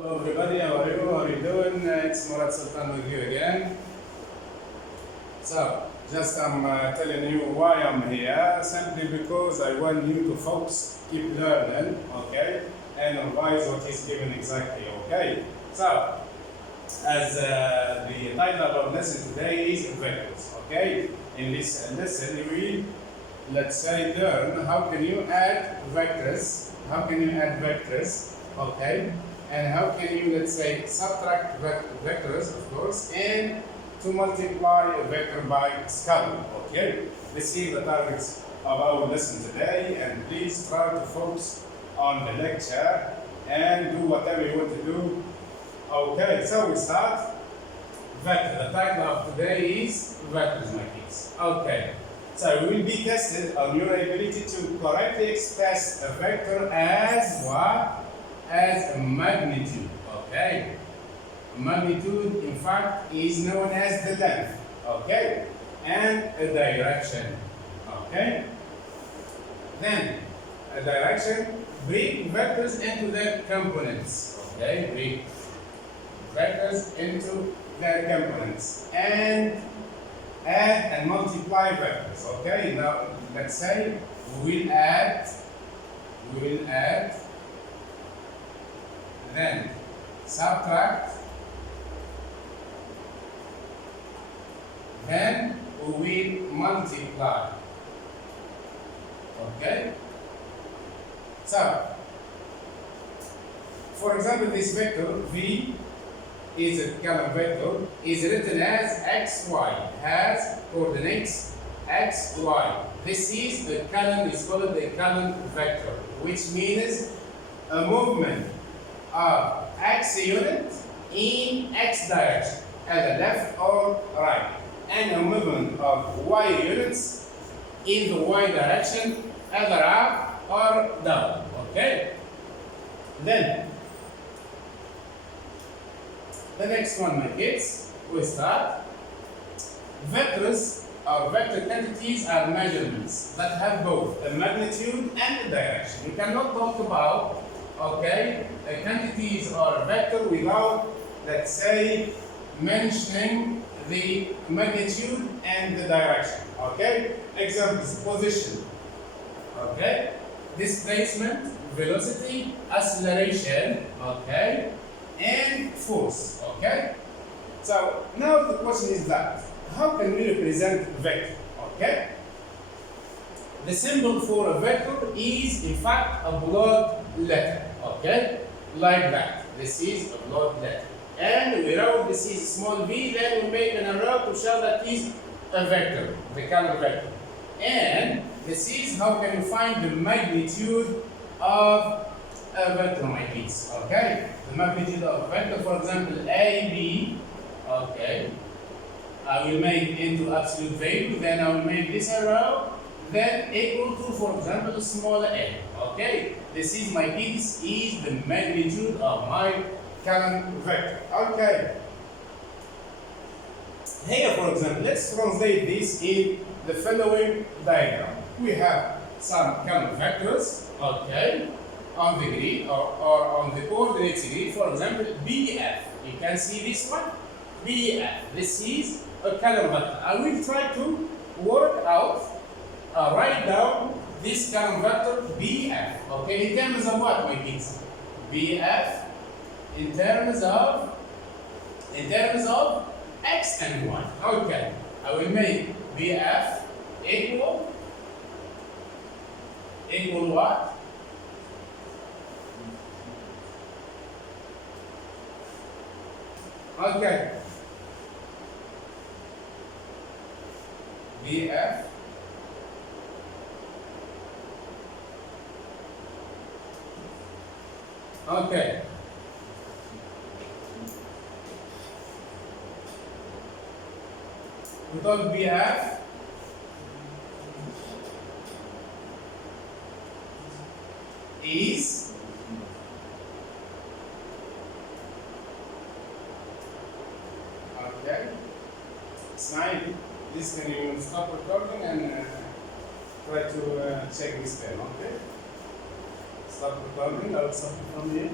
Hello everybody, how are you? How are you doing? It's Murad Sultan with you again. So, just I'm telling you why I'm here, simply because I want you to focus, keep learning, okay? And revise what is given exactly, okay? So, as the title of our lesson today is vectors, okay? In this lesson, we let's say learn how can you add vectors, okay? And how can you, let's say, subtract vectors, of course, and to multiply a vector by scalar, okay? Let's see the targets of our lesson today, and please try to focus on the lecture and do whatever you want to do. Okay, so we start. Vector. The title of today is Vectors, my kids. Okay, so we will be tested on your ability to correctly express a vector as what? As a magnitude, okay? Magnitude, in fact, is known as the length, okay? And a direction, okay? Then, a direction, break vectors into their components, okay? Break vectors into their components and add and multiply vectors, okay? Now, let's say we will add, then subtract, then we will multiply. Okay? So, for example, this vector V is a column vector, is written as xy, has coordinates x, y. This is the column, is called the column vector, which means a movement of x unit in x direction, either left or right, and a movement of y units in the y direction, either up or down. Okay? Then, the next one, my kids, we start. Vectors or vector quantities are measurements that have both a magnitude and a direction. You cannot talk about, okay, quantities or vector without, let's say, mentioning the magnitude and the direction, okay? Examples, position, okay? Displacement, velocity, acceleration, okay? And force, okay? So, now the question is that, how can we represent vector, okay? The symbol for a vector is, in fact, a block letter, okay? Like that. This is a block letter. And we wrote this is small v, then we make an arrow to show that is a vector, the color vector. And this is how can you find the magnitude of a vector, my kids, okay? The magnitude of a vector, for example, AB, okay? I will make into absolute value, then I will make this arrow, then equal to, for example, small a, okay? This is, my kids, is the magnitude of my column vector, okay? Here, for example, let's translate this in the following diagram. We have some column vectors, okay, on the grid or on the coordinates grid. For example, BF. You can see this one, BF. This is a column vector. I will try to work out, write down this column vector BF. Okay, in terms of what, my kids? BF in terms of x and y. Okay, I will make BF equal what? Okay. BF okay. We thought BF is okay. Smile. This can you stop recording and try to check this pen, okay? Stop recording. I'll stop it from here.